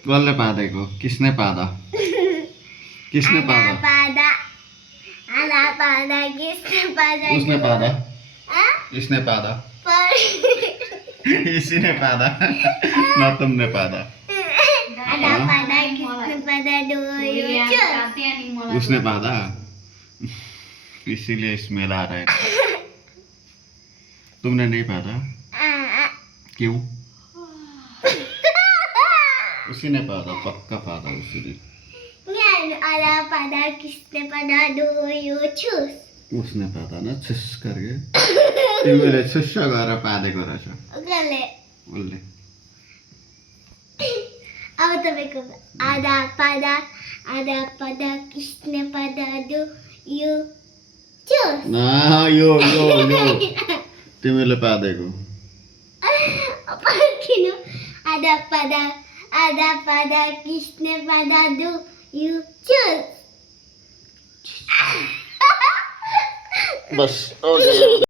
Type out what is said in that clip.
कसले पादेको किसने पादा किसने पादा पादा आधा पादा किसने पादा उसने पादा हाँ? इसने पादा पर इसी ने पादा ना तुमने पादा आधा पादा किसने पादा दो चूस उसने पादा इसीलिए स्मेल आ रहा है तुमने नहीं पादा क्यों उसी ने पादा पक्का पादा उसी ने आधा पादा किसने पादा दो चूस उसने पादा ना छुस करके तिमीले छुस्स गरेर पादेको रहेछ गले उसले अब तपाईँको आधा पादा किसने पादा दो चूस ना यो यो यो तिमीले पादेको पर्खिनु आधा पादा किसने पादा दो चूस बस